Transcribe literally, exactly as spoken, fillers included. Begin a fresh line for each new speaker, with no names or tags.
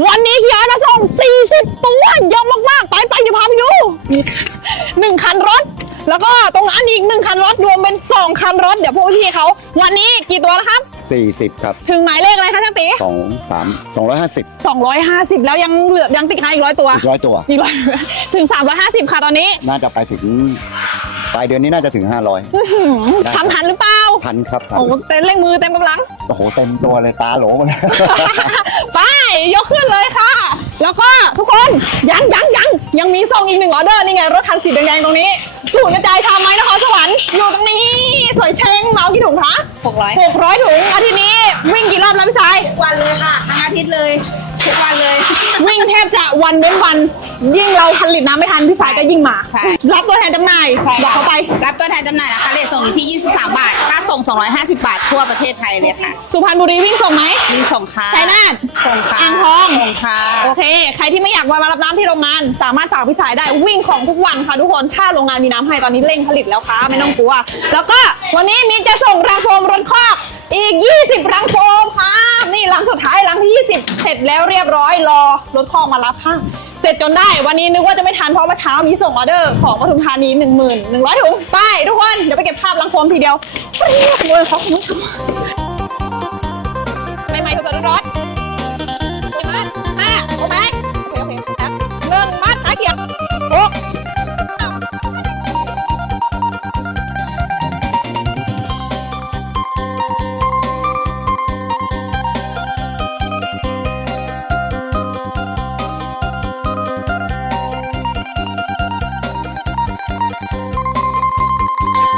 วันนี้พี่อาร์ตจะส่งสี่สิบตัวเยอะมากๆไปไปเดี๋ยวพาไปดูหนึ่งคันรถแล้วก็ตรงนั้นอีกหนึ่งคันรถรวมเป็นสองคันรถเดี๋ยวพวกพี่เขาวันนี้กี่ตัวแล้วครับ
สี่สิบครับ
ถึงหมายเลขอะไรคะช่างตี
สองสามสองร้อยห้าสิบ
สองร้อยห้าสิบแล้วยังเหลือยังติดค้างอีกร้อยตัว
อีกร้อยตัว
อีกร้อยถึงสามร้อยห้าสิบค่ะตอนนี้
น่าจะไปถึงปลายเดือนนี้น่าจะถึงห้าร้อย
ทำทันหรือเปล่า
ทันครับ
โอ้เต็มเร่งมือเต็มกำลัง
โอ้โหเต็มตัวเลยตาโหลมา
ไปยกขึ้นเลยค่ะแล้วก็ทุกคนยังยังยังยังมีส่งอีกหนึ่งออเดอร์นี่ไงรถคันสีแดงๆตรงนี้สูตรกระจายทำไหมนครสวรรค์อยู่ตรงนี้สวยเช้งเมากี่ถุงคะ
หกร้อย
หกร้อยถุงอาทิตย์นี้วิ่งกี่รอบแล้วพี่ชาย
วันเลยค่ะทั้งอาทิตย์เลยทุกวันเลย
วิ่งแทบจะวันเว้นวันยิ่งเราผลิตน้ำไม่ทันพี่สายก็ยิ่งมา
ใช่
รับตัวแทนจำหน่ายบอกเขาไป
รับตัวแทนจำหน่ายนะคะเลทส่งอยู่ที่ยี่สิบสามบาทค่าส่งสองร้อยห้าสิบบาททั่วประเทศไทยเลยค่ะ
สุพรรณบุรีวิ่งส่งไหม
มีส่งค่ะ
ชัยนาท
ส่งค่ะ
อ่างทอง
ส่งค่ะ
โอเคใครที่ไม่อยากมารับน้ำที่โรงงานสามารถฝากพี่สายได้วิ่งของทุกวันค่ะทุกคนถ้าโรงงานมีน้ำให้ตอนนี้เร่งผลิตแล้วค่ะไม่ต้องกลัวแล้วก็วันนี้มีจะส่งรังโฟมรถคอกอีกยี่สิบรังโฟมค่ะนี่รังสุดท้ายรังที่ยี่สิบเสร็จแล้วเรียบร้อยรอรถคอกมารับค่ะเสร็จจนได้วันนี้นึกว่าจะไม่ทันเพราะเมื่อเช้ามีส่งออเดอร์ของปทุมธานีหนึ่งหมื่นหนึ่งร้อยถุงไปทุกคนเดี๋ยวไปเก็บภาพรังโฟมทีเดียวโอ้ยขอบคุณ